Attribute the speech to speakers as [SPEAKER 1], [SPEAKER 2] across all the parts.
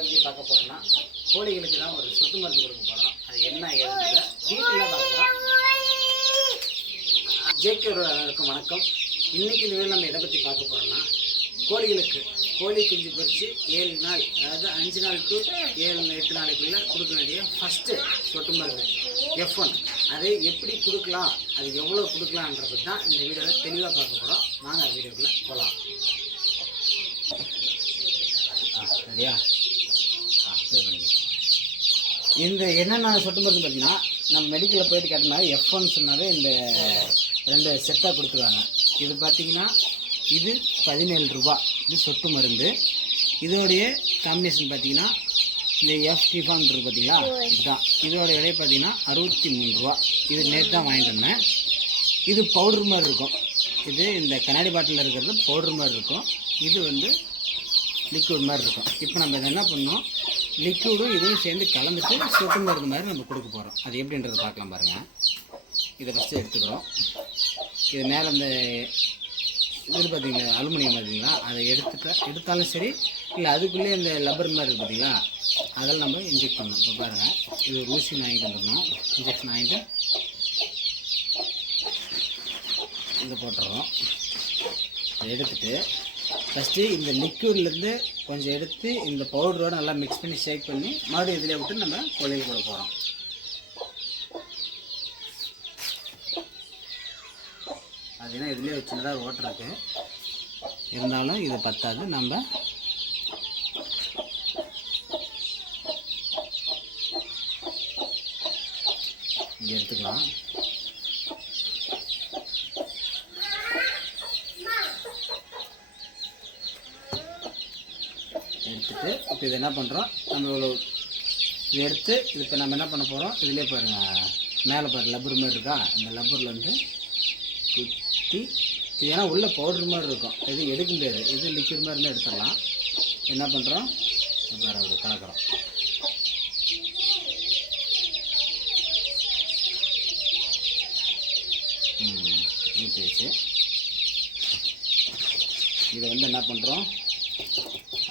[SPEAKER 1] பற்றி பார்க்க போகிறோன்னா கோழிகளுக்கு தான் ஒரு சொட்டு மருந்து கொடுக்க போகிறோம் அது என்ன ஏதுன்னு வீட்டில் பார்க்க போகிறோம் ஜேகேருக்கும் வணக்கம். இன்னைக்கு இந்த நம்ம எதை பற்றி பார்க்க போகிறோம்னா கோழிகளுக்கு கோழி குஞ்சு பறித்து ஏழு நாள் அதாவது அஞ்சு நாள் டு ஏழு எட்டு நாளைக்குள்ளே கொடுக்க வேண்டிய ஃபஸ்ட்டு சொட்டு மருந்து. எஃப் ஒன் அதை எப்படி கொடுக்கலாம்? அது எவ்வளோ கொடுக்கலான்றது தான் இந்த வீடியோவில் தெளிவாக பார்க்க போகிறோம் வாங்க வீடியோக்குள்ளே போகலாம் ஆ சரியா? இந்த என்னென்ன சொட்டு மருந்து பார்த்தீங்கன்னா நம்ம மெடிக்கலில் போயிட்டு கேட்டோம்னா எஃப் சொன்னாவே இந்த ரெண்டு செட்டாக கொடுத்துருவாங்க. இது பார்த்தீங்கன்னா இது பதினேழு ரூபா. இது சொட்டு மருந்து. இதோடைய காம்பினேஷன் பார்த்தீங்கன்னா இந்த எஃப் டிஃபான் இருக்குது பார்த்தீங்களா? இதுதான். இதோட விலை பார்த்தீங்கன்னா அறுபத்தி மூணு ரூபா. இது நேற்று தான் வாங்கிட்டு வந்தேன். இது பவுடர் மாதிரி இருக்கும். இது இந்த கண்ணாடி பாட்டிலில் இருக்கிறது பவுடர் மாதிரி இருக்கும். இது வந்து லிக்விட் மாதிரி இருக்கும். இப்போ நம்ம இதை என்ன பண்ணோம்? லிக்யூடும் இதுவும் சேர்ந்து கலந்துட்டு சொட்டு மருந்து மாதிரி நம்ம கொடுக்க போகிறோம் அது எப்படின்றத பார்க்கலாம் பாருங்கள் இதை ஃபஸ்ட்டு எடுத்துக்கிறோம். இது மேலே இந்த இது பார்த்தீங்களா அலுமினியம் பார்த்திங்களா அதை எடுத்துட்டா எடுத்தாலும் சரி இல்லை அதுக்குள்ளே இந்த லப்பர் மாதிரி இருக்குதுங்களா அதெல்லாம் நம்ம இன்ஜெக்ட் பண்ணணும். இப்போ பாருங்கள் இது ஒரு ஊசி வாங்கிட்டு வந்துடணும். இன்ஜெக்ஷன் வாங்கிட்டு இதை போட்டுறோம். அதை எடுத்துட்டு ஃபஸ்ட்டு இந்த லிக்யூட்லேருந்து கொஞ்சம் எடுத்து இந்த பவுடரோட நல்லா மிக்ஸ் பண்ணி ஷேக் பண்ணி மறுபடியும் இதில் விட்டு நம்ம கோழிகள் கூட போகிறோம் அதுனா இதுலேயே ஒரு சின்னதாக ஓட்டர் இருந்தாலும் இது பத்தாது நம்ம இங்கே எடுத்துக்கலாம். எடுத்துட்டு இப்போ இது என்ன பண்ணுறோம் நம்ம இவ்வளோ இதை எடுத்து இது இப்போ நம்ம என்ன பண்ண போகிறோம் இதுலேயே பாருங்கள் மேலே பாரு லப்பர் மாதிரி இருக்கா? இந்த லப்பரில் வந்து குத்தி இது ஏன்னா உள்ளே பவுடர் மாதிரி இருக்கும். இது எடுக்க முடியாது. இது லிக்விட் மாதிரி இருந்தால் எடுத்துடலாம். என்ன பண்ணுறோம் இப்போ அப்படி கலக்கிறோம். இதை வந்து என்ன பண்ணுறோம்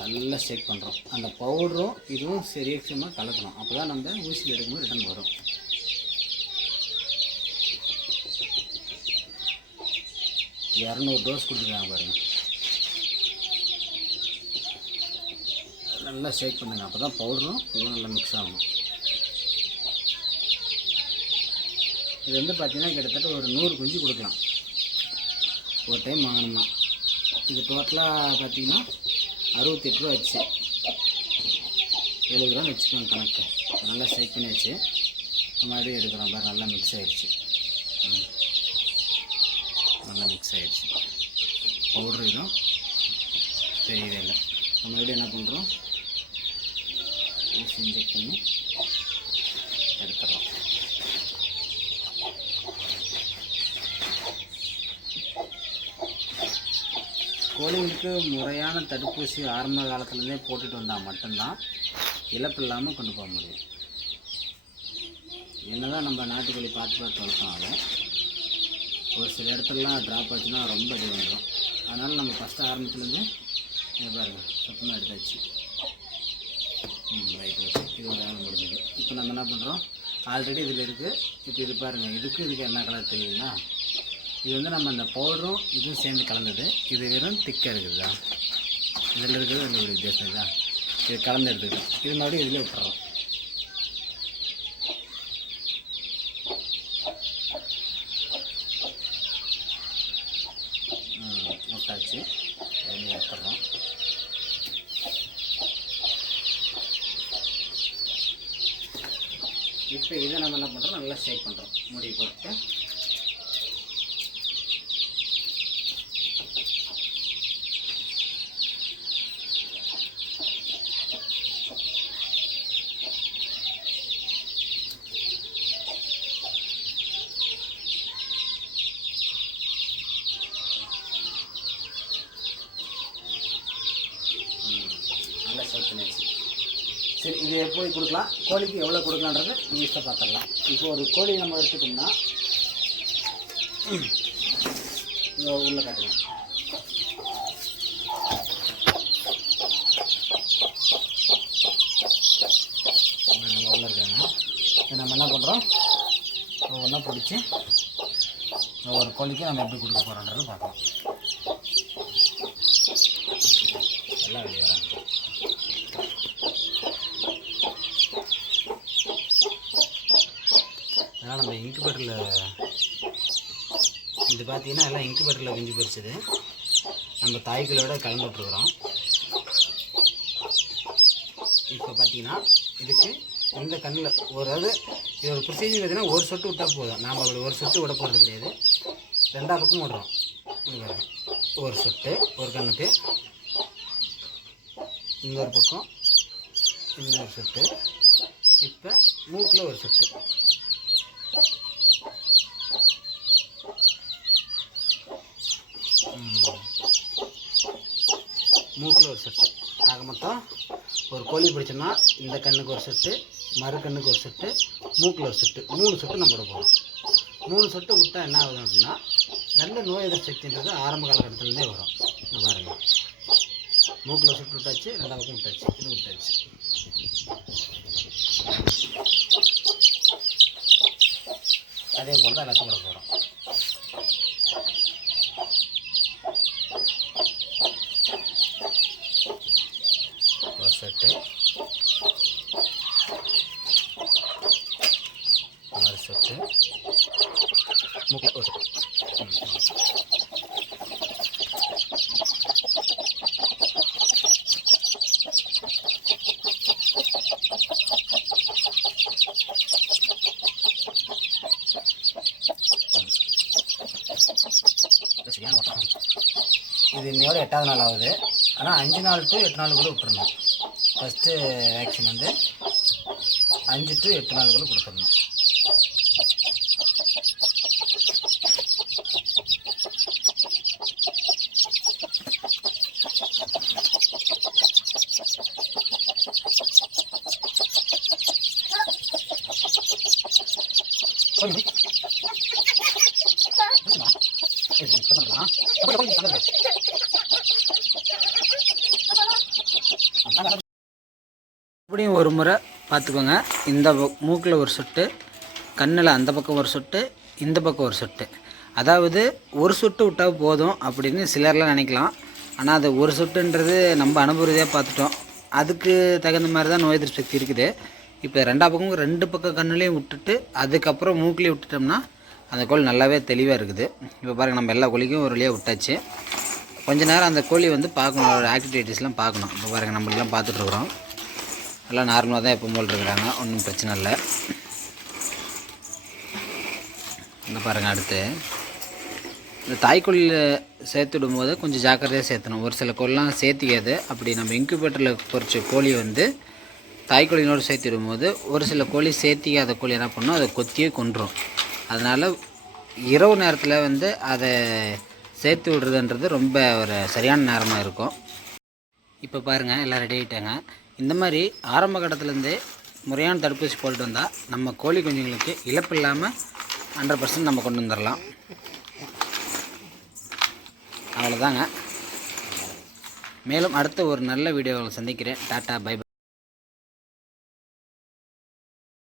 [SPEAKER 1] நல்லா செக் பண்ணுறோம் அந்த பவுடரும் இதுவும் சரியமாக கலக்கணும். அப்போ தான் நம்ம ஊசியில் எடுக்கும்போது ரிட்டன் வரும். இரநூறு டோஸ் கொடுத்துருக்காங்க பாருங்கள் நல்லா ஷேக் பண்ணுங்க. அப்போ தான் பவுடரும் இதுவும் நல்லா மிக்ஸ் ஆகணும். இது வந்து பார்த்தீங்கன்னா கிட்டத்தட்ட ஒரு நூறு குஞ்சு கொடுக்கலாம். ஒரு டைம் வாங்கணும்னா. இது டோட்டலாக பார்த்தீங்கன்னா அறுபத்தெட்டு ரூபா ஆச்சு எழுபது ரூபா வச்சுக்கோங்க கணக்கு. நல்லா ஸ்ட்ரைக் பண்ணியாச்சு. இந்த மறுபடியும் எடுக்கிறோம் பாரு நல்லா மிக்ஸ் ஆகிடுச்சு ம். நல்லா மிக்ஸ் ஆகிடுச்சு பவுட்ரு இதுவும் தெரியவே இல்லை. நம்ம மறுபடியும் என்ன பண்ணுறோம் ஊசி இன்ஜெக்ட் பண்ணி எடுத்துடலாம் கோழிகளுக்கு முறையான தடுப்பூசி ஆரம்ப காலத்துலேருந்தே போட்டுட்டு வந்தால் மட்டும்தான் இழப்பு இல்லாமல் கொண்டு போக முடியும். என்னதான் நம்ம நாட்டுக்கோழி பார்த்து பார்த்து வளர்த்தோம் ஒரு சில இடத்துலலாம் ட்ராப் ஆச்சுன்னா ரொம்ப இது வந்துடும். அதனால் நம்ம ஃபஸ்ட்டு ஆரம்பத்துலேருந்து பாருங்கள் சுத்தமாக எடுத்தாச்சு. ம் ரைட் ஓகே இது ஒரு வேலை முடிஞ்சது. இப்போ நம்ம என்ன பண்ணுறோம் ஆல்ரெடி இதில் இருக்குது இப்போ இது பாருங்கள் இதுக்கு இதுக்கு என்ன கலர் தெரியுதுன்னா இது வந்து நம்ம அந்த பவுடரும் இதுவும் சேர்ந்து கலந்தது. இது வெறும் திக்காக இருக்குதா இதில் இருக்கிறது இந்த ஒரு வித்தியாசம் தான் இது கலந்து எடுத்துக்கிட்டோம் இது மறுபடியும் இதில் விட்டுறோம். முட்டாச்சு விட்டாச்சு. இதில் இப்போ இதை நம்ம என்ன பண்ணுறோம் நல்லா ஷேக் பண்ணுறோம் மூடி போட்டு பண்ணியாச்சு சரி இது எப்படி கொடுக்கலாம்? கோழிக்கு எவ்வளோ கொடுக்கலான்றது நீங்கள் பார்த்துடலாம் இப்போ ஒரு கோழி நம்ம எடுத்துட்டோம்னா உள்ளே காட்டுங்க நல்லா இருக்காங்க. நம்ம என்ன பண்ணுறோம் ஒவ்வொன்றா பிடிச்சி ஒவ்வொரு கோழிக்கு நம்ம எப்படி கொடுக்க போகிறோன்றது பார்க்கலாம். எல்லாம் பார்த்தீங்கன்னா எல்லாம் இன்குபேட்டரில் குஞ்சு பொரிச்சது நம்ம தாய்களோட கலந்துட்டுருக்குறோம் இப்போ பார்த்தீங்கன்னா இதுக்கு இந்த கண்ணில் ஒரு இது ஒரு ப்ரொசீஜர் பார்த்தீங்கன்னா ஒரு சொட்டு விட்டால் போதும். நாம் அப்படி ஒரு சொட்டு விட போகிறது கிடையாது. ரெண்டா பக்கம் விடுறோம். ஒரு சொட்டு ஒரு கண்ணுக்கு. இன்னொரு பக்கம் இன்னொரு சொட்டு. இப்போ மூக்கில் ஒரு சொட்டு. மூக்கில் ஒரு செட்டு. ஆக மொத்தம் ஒரு கோழி பிடிச்சோம்னா இந்த கண்ணுக்கு ஒரு செட்டு மறு கண்ணுக்கு ஒரு செட்டு மூக்கில் ஒரு செட்டு. மூணு சொட்டு நம்ம விட போகிறோம் மூணு சொட்டு விட்டால் என்ன ஆகுது அப்படின்னா நல்ல நோய் எதிர்ப்பு சக்தின்றது ஆரம்ப காலகட்டத்துலேருந்தே வரும். இந்த பாருங்க. மூக்கில் சொட்டு விட்டாச்சு ரெண்டாவது விட்டாச்சு இது விட்டாச்சு. அதே போல் தான் எல்லாத்தையும் விட போகிறோம் ஒரு செட்டு ஆறு செட்டு மூக்கில் ஒரு இது சரியான ஓட்டம். இது இன்னையோட எட்டாவது நாள் ஆகுது ஆனால் அஞ்சு நாள் டு எட்டு நாளுக்குள்ளே விட்டுருந்தோம் ஃபஸ்ட்டு வேக்சின் வந்து அஞ்சு டு எட்டு நாளுக்குள்ளே கொடுத்துருந்தோம் மறுபடியும் ஒரு முறை பார்த்துக்கோங்க. இந்த மூக்கில் ஒரு சொட்டு கண்ணில் அந்த பக்கம் ஒரு சொட்டு இந்த பக்கம் ஒரு சொட்டு. அதாவது ஒரு சொட்டு விட்டால் போதும் அப்படின்னு சிலர்லாம் நினைக்கலாம். ஆனால் அது ஒரு சொட்டுன்றது நம்ம அனுபவத்தையாக பார்த்துட்டோம். அதுக்கு தகுந்த மாதிரி தான் நோய் எதிர்ப்பு சக்தி இருக்குது. இப்போ ரெண்டா பக்கம் ரெண்டு பக்கம் கண்ணுலேயும் விட்டுட்டு அதுக்கப்புறம் மூக்கிலையும் விட்டுட்டோம்னா அந்த கோழி நல்லாவே தெளிவாக இருக்குது. இப்போ பாருங்கள் நம்ம எல்லா கோழிக்கும் ஒரு வழியாக விட்டாச்சு. கொஞ்ச நேரம் அந்த கோழி வந்து பார்க்கணும். அதோட ஆக்டிவிட்டீஸ்லாம் பார்க்கணும். இப்போ பாருங்கள் நம்மளெலாம் பார்த்துட்ருக்குறோம் எல்லாம் நார்மலாக தான் எப்போ போல் இருக்கிறாங்க. ஒன்றும் பிரச்சனை இல்லை. இந்த பாருங்கள் அடுத்து. இந்த தாய்க்கோழியில் சேர்த்து விடும்போது கொஞ்சம் ஜாக்கிரதையாக சேர்த்தணும். ஒரு சில கோழிலாம் சேர்த்திக்காது. அப்படி நம்ம இன்குபேட்டரில் பொறிச்ச கோழி வந்து தாய்க்கோழியினோடு சேர்த்து விடும்போது ஒரு சில கோழி சேர்த்திக்காத கோழி என்ன பண்ணும்? அதை கொத்தியே கொன்றும். அதனால் இரவு நேரத்தில் வந்து அதை சேர்த்து விடுறதுன்றது ரொம்ப ஒரு சரியான நேரமாக இருக்கும். இப்போ பாருங்கள் எல்லாம் ரெடி ஆகிட்டாங்க இந்த மாதிரி ஆரம்ப கட்டத்துலேருந்தே முறையான தடுப்பூசி போட்டு வந்தால் நம்ம கோழி குஞ்சுங்களுக்கு இழப்பு இல்லாமல் ஹண்ட்ரட் பர்சன்ட் நம்ம கொண்டு வந்துடலாம் அவ்வளோதாங்க மேலும் அடுத்த ஒரு நல்ல வீடியோவில் சந்திக்கிறேன். Tata bye.